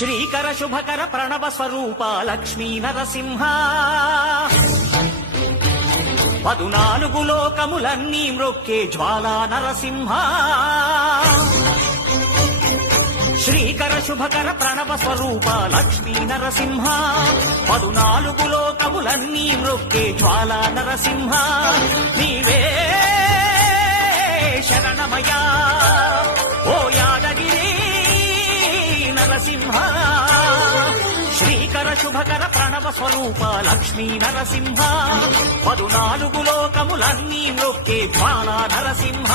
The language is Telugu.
శ్రీకర శుభకర ప్రణవ స్వరూప లక్ష్మీ నరసింహ 14 లోకములన్నీ మ్రొక్కే జ్వాలా నరసింహ శ్రీకర శుభకర ప్రణవ స్వరూప లక్ష్మీ నరసింహ 14 లోకములన్నీ మ్రొక్కే జ్వాలా నరసింహ నీవే శరణమయా ఓ యాదగిరి నరసింహ శ్రీకర శుభకర ప్రణవ స్వరూప లక్ష్మీ నరసింహ 14 లోకములన్నీ మ్రొక్కే జ్వాలా నరసింహ